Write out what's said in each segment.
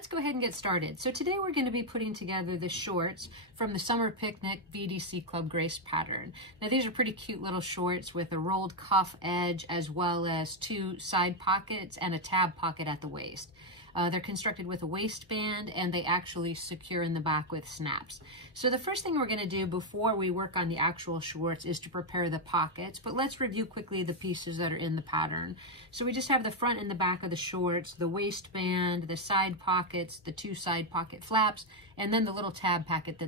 let's go ahead and get started. So today we're going to be putting together the shorts from the Summer Picnic VDC Club Grace pattern. Now these are pretty cute little shorts with a rolled cuff edge as well as two side pockets and a tab pocket at the waist. They're constructed with a waistband and they actually secure in the back with snaps. So the first thing we're going to do before we work on the actual shorts is to prepare the pockets, but let's review quickly the pieces that are in the pattern. So we just have the front and the back of the shorts, the waistband, the side pockets, the two side pocket flaps, and then the little tab pocket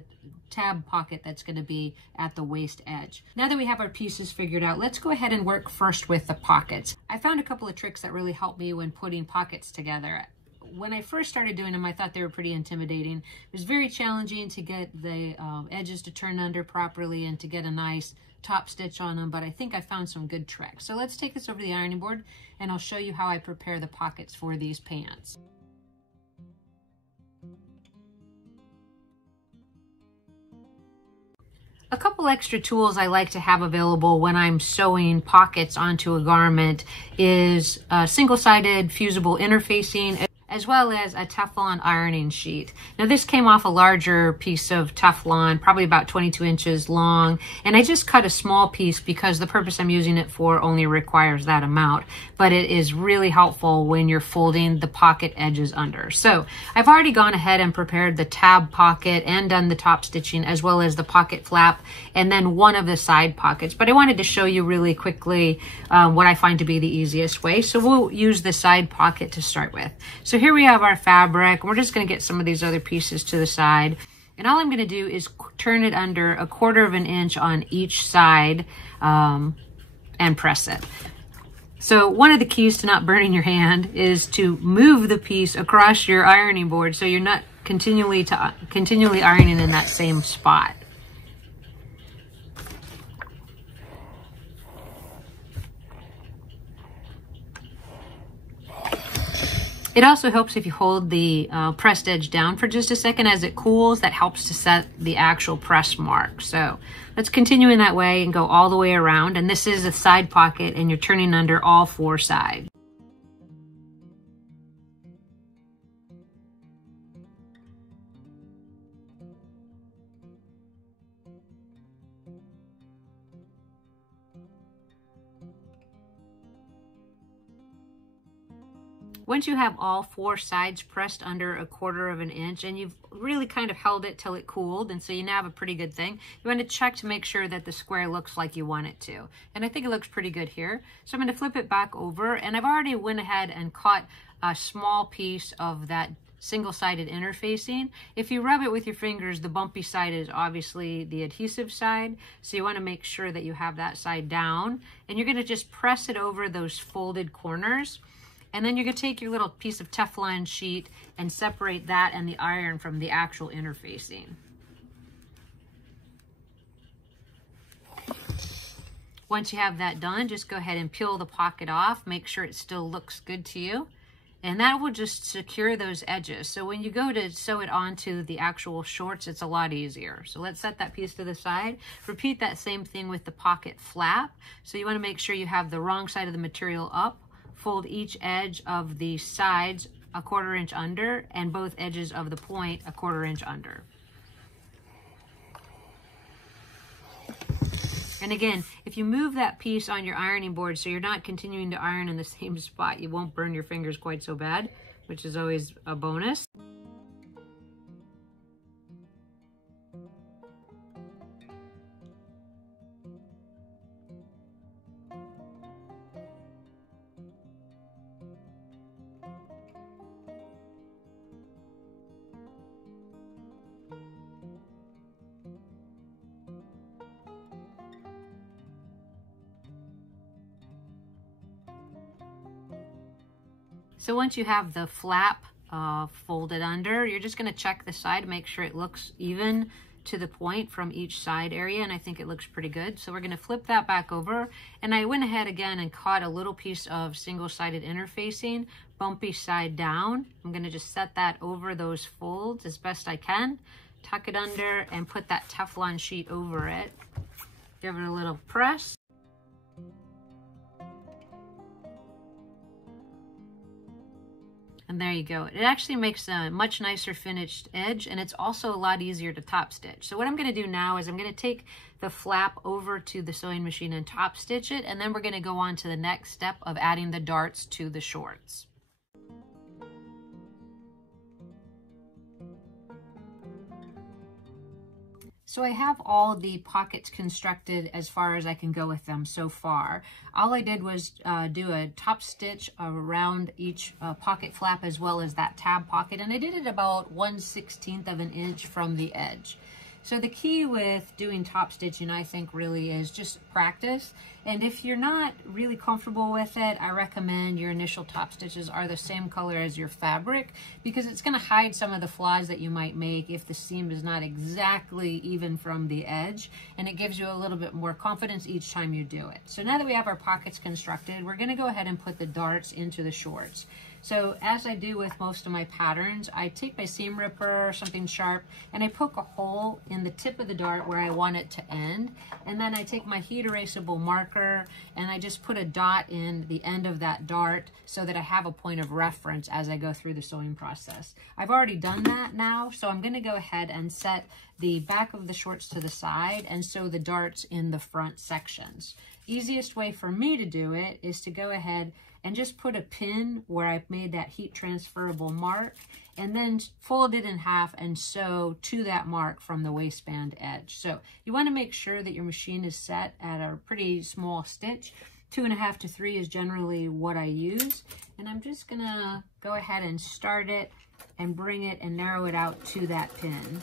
that's going to be at the waist edge. Now that we have our pieces figured out, let's go ahead and work first with the pockets. I found a couple of tricks that really helped me when putting pockets together. When I first started doing them, I thought they were pretty intimidating. It was very challenging to get the edges to turn under properly and to get a nice top stitch on them, but I think I found some good tricks. So let's take this over to the ironing board and I'll show you how I prepare the pockets for these pants. A couple extra tools I like to have available when I'm sewing pockets onto a garment is single-sided fusible interfacing, as well as a Teflon ironing sheet. Now this came off a larger piece of Teflon, probably about 22 inches long, and I just cut a small piece because the purpose I'm using it for only requires that amount, but it is really helpful when you're folding the pocket edges under. So I've already gone ahead and prepared the tab pocket and done the top stitching as well as the pocket flap and then one of the side pockets, but I wanted to show you really quickly what I find to be the easiest way. So we'll use the side pocket to start with. So here we have our fabric. We're just going to get some of these other pieces to the side. And all I'm going to do is turn it under 1/4 of an inch on each side and press it. So one of the keys to not burning your hand is to move the piece across your ironing board so you're not continually ironing in that same spot. It also helps if you hold the pressed edge down for just a second as it cools. That helps to set the actual press mark. So let's continue in that way and go all the way around. And this is a side pocket and you're turning under all 4 sides. Once you have all 4 sides pressed under 1/4 of an inch and you've really kind of held it till it cooled, and so you now have a pretty good thing, you want to check to make sure that the square looks like you want it to. And I think it looks pretty good here. So I'm going to flip it back over, and I've already went ahead and caught a small piece of that single-sided interfacing. If you rub it with your fingers, the bumpy side is obviously the adhesive side, so you want to make sure that you have that side down, and you're going to just press it over those folded corners. And then you're going to take your little piece of Teflon sheet and separate that and the iron from the actual interfacing. Once you have that done, just go ahead and peel the pocket off. Make sure it still looks good to you. And that will just secure those edges. So when you go to sew it onto the actual shorts, it's a lot easier. So let's set that piece to the side. Repeat that same thing with the pocket flap. So you want to make sure you have the wrong side of the material up. Fold each edge of the sides 1/4 inch under and both edges of the point 1/4 inch under. And again, if you move that piece on your ironing board so you're not continuing to iron in the same spot, you won't burn your fingers quite so bad, which is always a bonus. So once you have the flap folded under, you're just going to check the side, make sure it looks even to the point from each side area, and I think it looks pretty good. So we're going to flip that back over, and I went ahead again and caught a little piece of single-sided interfacing, bumpy side down. I'm going to just set that over those folds as best I can, tuck it under, and put that Teflon sheet over it. Give it a little press. And there you go. It actually makes a much nicer finished edge, and it's also a lot easier to top stitch. So what I'm going to do now is I'm going to take the flap over to the sewing machine and top stitch it, and then we're going to go on to the next step of adding the darts to the shorts. So I have all the pockets constructed as far as I can go with them so far. All I did was do a top stitch around each pocket flap as well as that tab pocket, and I did it about 1/16 of an inch from the edge. So the key with doing top stitching, I think, really is just practice. And if you're not really comfortable with it, I recommend your initial top stitches are the same color as your fabric, because it's going to hide some of the flaws that you might make if the seam is not exactly even from the edge, and it gives you a little bit more confidence each time you do it. So now that we have our pockets constructed, we're going to go ahead and put the darts into the shorts. So as I do with most of my patterns, I take my seam ripper or something sharp and I poke a hole in the tip of the dart where I want it to end. And then I take my heat erasable marker and I just put a dot in the end of that dart so that I have a point of reference as I go through the sewing process. I've already done that now, so I'm going to go ahead and set the back of the shorts to the side and sew the darts in the front sections. Easiest way for me to do it is to go ahead and just put a pin where I've made that heat transferable mark and then fold it in half and sew to that mark from the waistband edge. So you want to make sure that your machine is set at a pretty small stitch. 2.5 to 3 is generally what I use. And I'm just gonna go ahead and start it and bring it and narrow it out to that pin.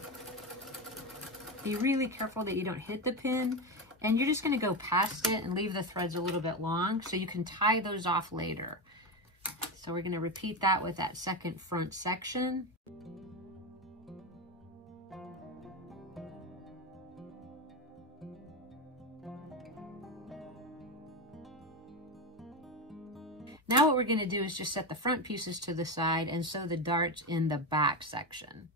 Be really careful that you don't hit the pin. And you're just going to go past it and leave the threads a little bit long so you can tie those off later. So we're going to repeat that with that second front section. Now what we're going to do is just set the front pieces to the side and sew the darts in the back section.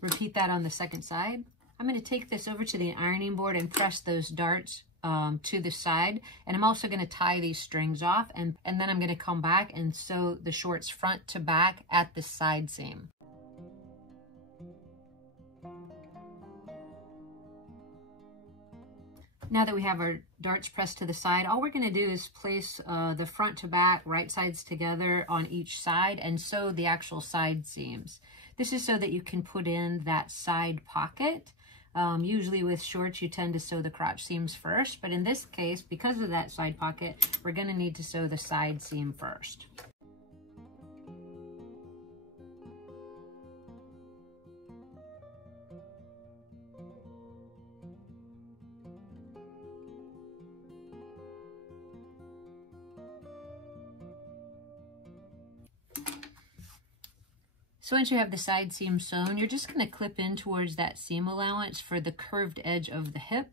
Repeat that on the second side. I'm going to take this over to the ironing board and press those darts to the side. And I'm also going to tie these strings off and then I'm going to come back and sew the shorts front to back at the side seam. Now that we have our darts pressed to the side, all we're going to do is place the front to back right sides together on each side and sew the actual side seams. This is so that you can put in that side pocket. Usually with shorts, you tend to sew the crotch seams first, but in this case, because of that side pocket, we're going to need to sew the side seam first. So once you have the side seam sewn, you're just going to clip in towards that seam allowance for the curved edge of the hip.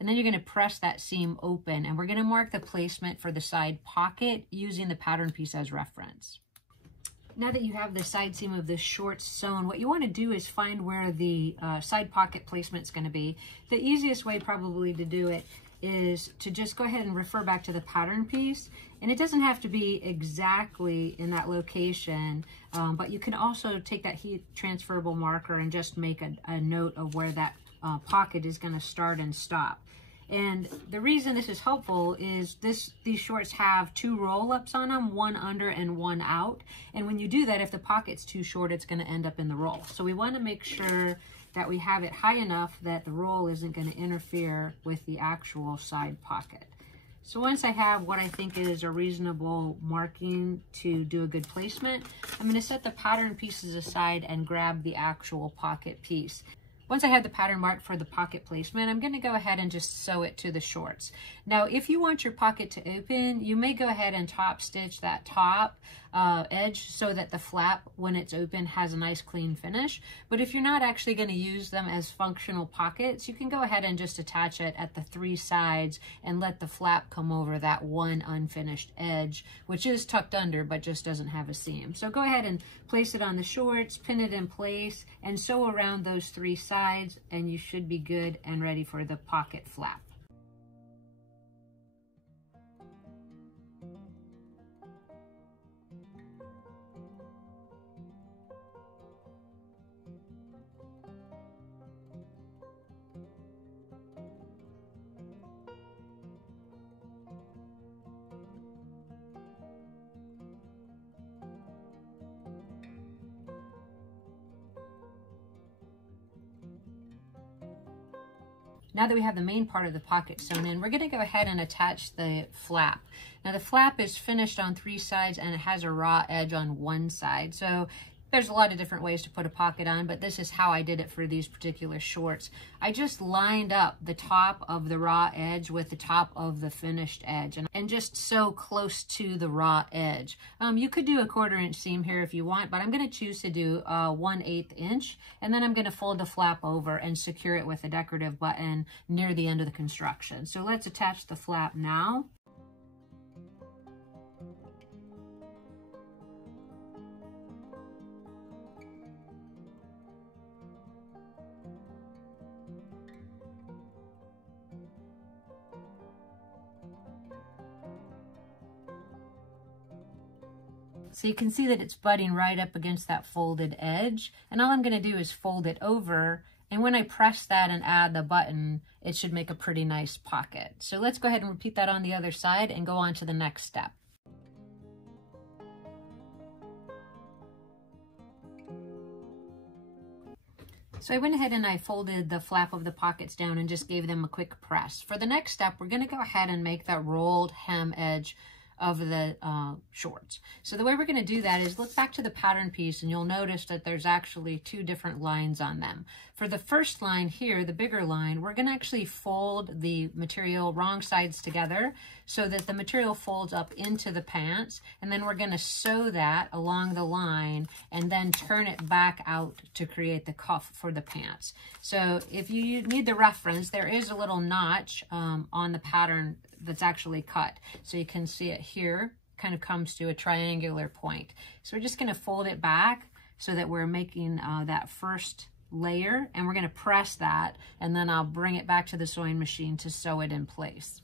And then you're going to press that seam open, and we're going to mark the placement for the side pocket using the pattern piece as reference. Now that you have the side seam of the shorts sewn, what you want to do is find where the side pocket placement is going to be. The easiest way probably to do it is to just go ahead and refer back to the pattern piece. And it doesn't have to be exactly in that location, but you can also take that heat transferable marker and just make a note of where that pocket is going to start and stop. And the reason this is helpful is these shorts have 2 roll-ups on them, one under and one out. And when you do that, if the pocket's too short, it's going to end up in the roll. So we want to make sure that we have it high enough that the roll isn't going to interfere with the actual side pocket. So once I have what I think is a reasonable marking to do a good placement, I'm going to set the pattern pieces aside and grab the actual pocket piece. Once I have the pattern marked for the pocket placement, I'm going to go ahead and just sew it to the shorts. Now, if you want your pocket to open, you may go ahead and top stitch that top edge so that the flap, when it's open, has a nice clean finish. But if you're not actually going to use them as functional pockets, you can go ahead and just attach it at the 3 sides and let the flap come over that one unfinished edge, which is tucked under but just doesn't have a seam. So go ahead and place it on the shorts, pin it in place, and sew around those 3 sides sides, and you should be good and ready for the pocket flap. Now that we have the main part of the pocket sewn in, we're going to go ahead and attach the flap. Now the flap is finished on 3 sides and it has a raw edge on 1 side. So there's a lot of different ways to put a pocket on, but this is how I did it for these particular shorts. I just lined up the top of the raw edge with the top of the finished edge and just sew close to the raw edge. You could do a 1/4 inch seam here if you want, but I'm going to choose to do 1/8 inch, and then I'm going to fold the flap over and secure it with a decorative button near the end of the construction. So let's attach the flap now. So you can see that it's butting right up against that folded edge. And all I'm going to do is fold it over. And when I press that and add the button, it should make a pretty nice pocket. So let's go ahead and repeat that on the other side and go on to the next step. So I went ahead and I folded the flap of the pockets down and just gave them a quick press. For the next step, we're going to go ahead and make that rolled hem edge of the shorts. So the way we're going to do that is look back to the pattern piece, and you'll notice that there's actually 2 different lines on them. For the first line here, the bigger line, we're going to actually fold the material wrong sides together so that the material folds up into the pants, and then we're going to sew that along the line and then turn it back out to create the cuff for the pants. So if you need the reference, there is a little notch on the pattern that's actually cut. So you can see it here, kind of comes to a triangular point. So we're just going to fold it back so that we're making that first layer, and we're going to press that, and then I'll bring it back to the sewing machine to sew it in place.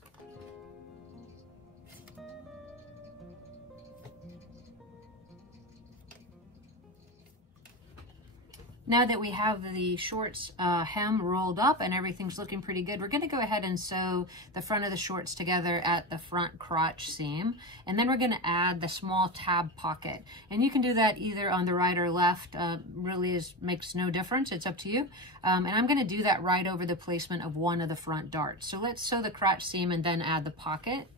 Now that we have the shorts hem rolled up and everything's looking pretty good, we're going to go ahead and sew the front of the shorts together at the front crotch seam. And then we're going to add the small tab pocket. And you can do that either on the right or left. Really makes no difference. It's up to you. And I'm going to do that right over the placement of one of the front darts. So let's sew the crotch seam and then add the pocket.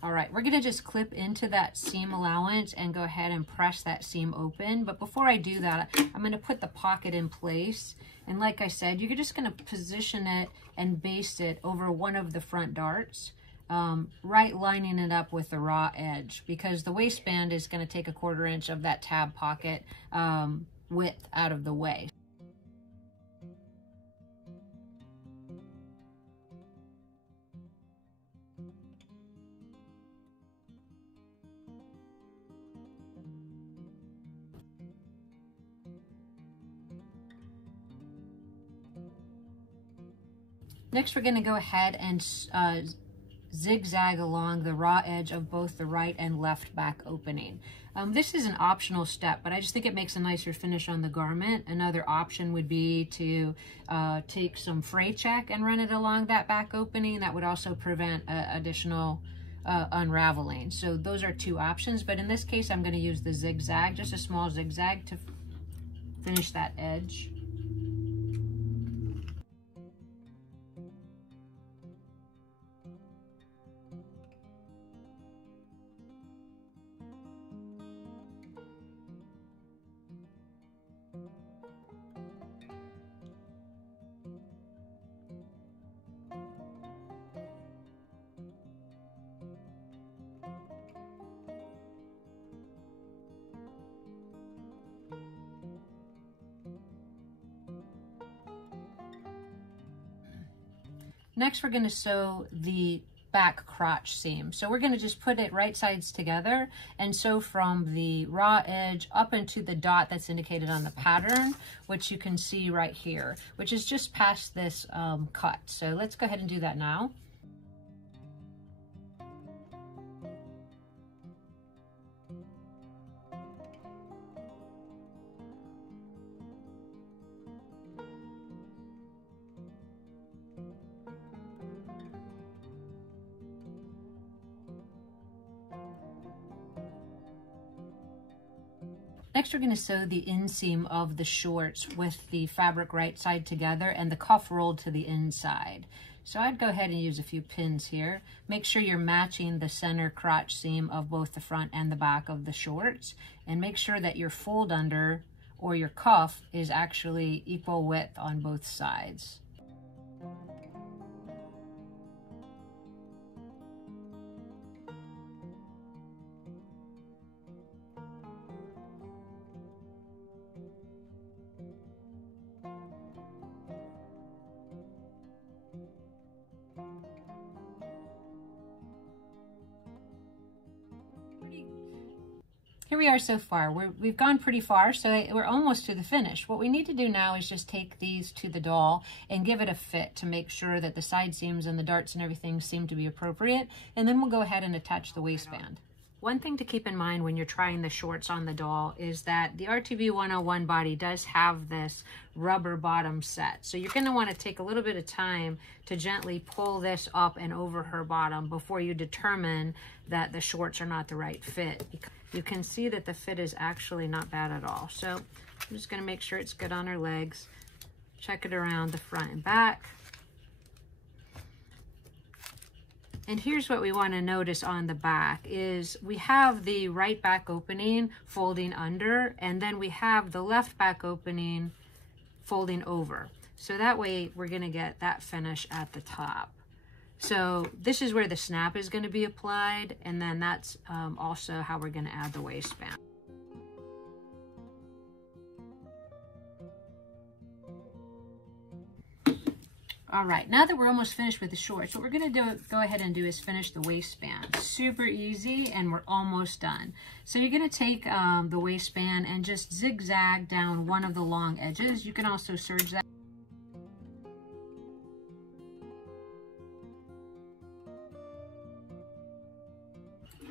All right, we're gonna just clip into that seam allowance and go ahead and press that seam open. But before I do that, I'm gonna put the pocket in place. And like I said, you're just gonna position it and baste it over one of the front darts, right lining it up with the raw edge, because the waistband is gonna take a 1/4 inch of that tab pocket width out of the way. Next, we're going to go ahead and zigzag along the raw edge of both the right and left back opening. This is an optional step, but I just think it makes a nicer finish on the garment. Another option would be to take some fray check and run it along that back opening. That would also prevent additional unraveling. So those are 2 options, but in this case, I'm going to use the zigzag, just a small zigzag to finish that edge. Next, we're going to sew the back crotch seam. So we're going to just put it right sides together and sew from the raw edge up into the dot that's indicated on the pattern, which you can see right here, which is just past this cut. So let's go ahead and do that now. Next, we're going to sew the inseam of the shorts with the fabric right side together and the cuff rolled to the inside. So I'd go ahead and use a few pins here. Make sure you're matching the center crotch seam of both the front and the back of the shorts, and make sure that your fold under or your cuff is actually equal width on both sides. Here we are so far. We've gone pretty far, so we're almost to the finish. What we need to do now is just take these to the doll and give it a fit to make sure that the side seams and the darts and everything seem to be appropriate, and then we'll go ahead and attach the waistband. One thing to keep in mind when you're trying the shorts on the doll is that the RTB101 body does have this rubber bottom set. So you're going to want to take a little bit of time to gently pull this up and over her bottom before you determine that the shorts are not the right fit. You can see that the fit is actually not bad at all. So I'm just going to make sure it's good on her legs. Check it around the front and back. And here's what we want to notice on the back is we have the right back opening folding under, and then we have the left back opening folding over. So that way we're going to get that finish at the top. So this is where the snap is going to be applied, and then that's also how we're going to add the waistband. All right, now that we're almost finished with the shorts, what we're going to go ahead and do is finish the waistband. Super easy, and we're almost done. So you're going to take the waistband and just zigzag down one of the long edges. You can also serge that.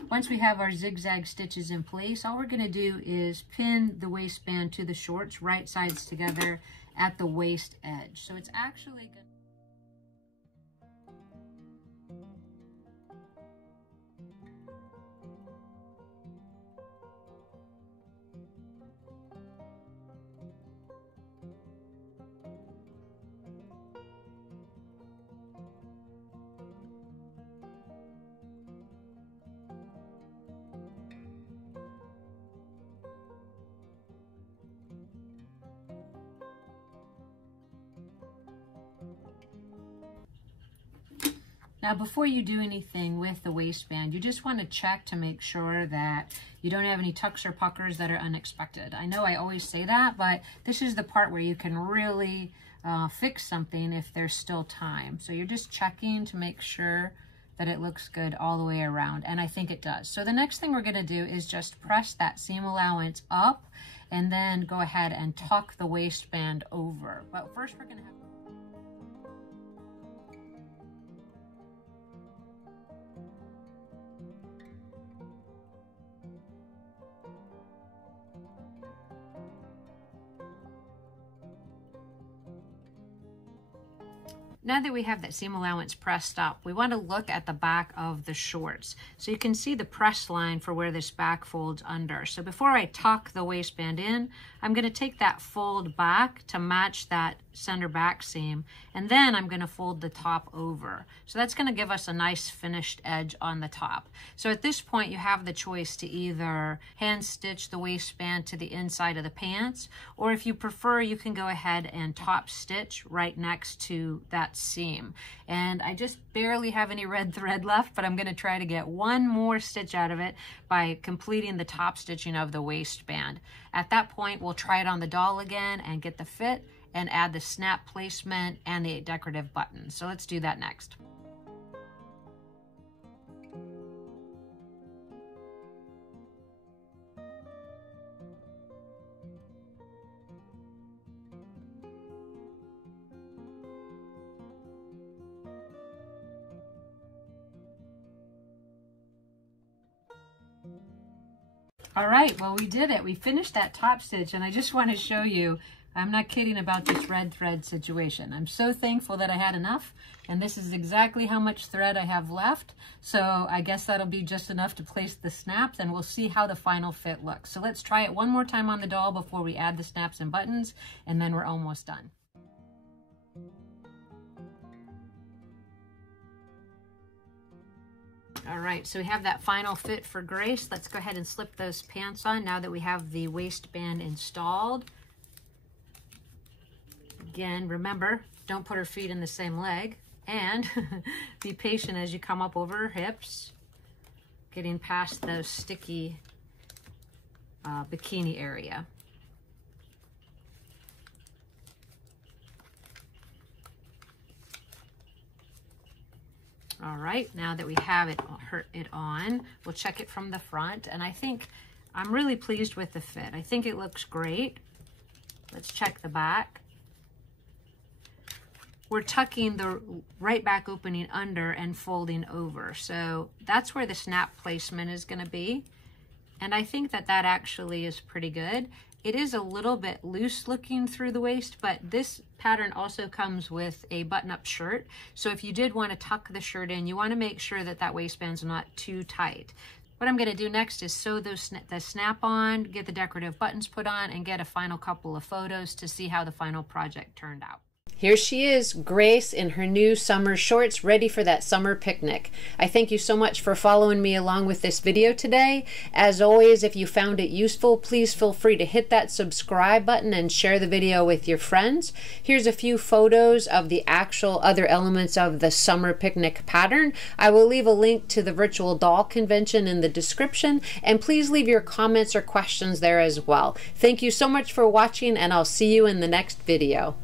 Once we have our zigzag stitches in place, all we're going to do is pin the waistband to the shorts right sides together at the waist edge. So it's actually good. Now, before you do anything with the waistband, you just want to check to make sure that you don't have any tucks or puckers that are unexpected. I know I always say that, but this is the part where you can really fix something if there's still time. So you're just checking to make sure that it looks good all the way around, and I think it does. So the next thing we're going to do is just press that seam allowance up and then go ahead and tuck the waistband over. But first we're going to have Now that we have that seam allowance pressed up, we want to look at the back of the shorts. So you can see the press line for where this back folds under. So before I tuck the waistband in, I'm going to take that fold back to match that center back seam, and then I'm going to fold the top over. So that's going to give us a nice finished edge on the top. So at this point, you have the choice to either hand stitch the waistband to the inside of the pants, or if you prefer, you can go ahead and top stitch right next to that seam. And I just barely have any red thread left, but I'm going to try to get one more stitch out of it by completing the top stitching of the waistband. At that point, we'll try it on the doll again and get the fit, and add the snap placement and the decorative buttons. So let's do that next. All right, well, we did it. We finished that top stitch, and I just want to show you, I'm not kidding about this red thread situation. I'm so thankful that I had enough, and this is exactly how much thread I have left. So I guess that'll be just enough to place the snaps, and we'll see how the final fit looks. So let's try it one more time on the doll before we add the snaps and buttons, and then we're almost done. All right, so we have that final fit for Grace. Let's go ahead and slip those pants on now that we have the waistband installed. Again, remember, don't put her feet in the same leg, and be patient as you come up over her hips, getting past those sticky bikini area. All right, now that we have it on, we'll check it from the front, and I think I'm really pleased with the fit. I think it looks great. Let's check the back. We're tucking the right back opening under and folding over, so that's where the snap placement is going to be, and I think that that actually is pretty good. It is a little bit loose looking through the waist, but this pattern also comes with a button-up shirt. So if you did want to tuck the shirt in, you want to make sure that that waistband's not too tight. What I'm going to do next is sew the snap on, get the decorative buttons put on, and get a final couple of photos to see how the final project turned out. Here she is, Grace, in her new summer shorts, ready for that summer picnic. I thank you so much for following me along with this video today. As always, if you found it useful, please feel free to hit that subscribe button and share the video with your friends. Here's a few photos of the actual other elements of the summer picnic pattern. I will leave a link to the virtual doll convention in the description, and please leave your comments or questions there as well. Thank you so much for watching, and I'll see you in the next video.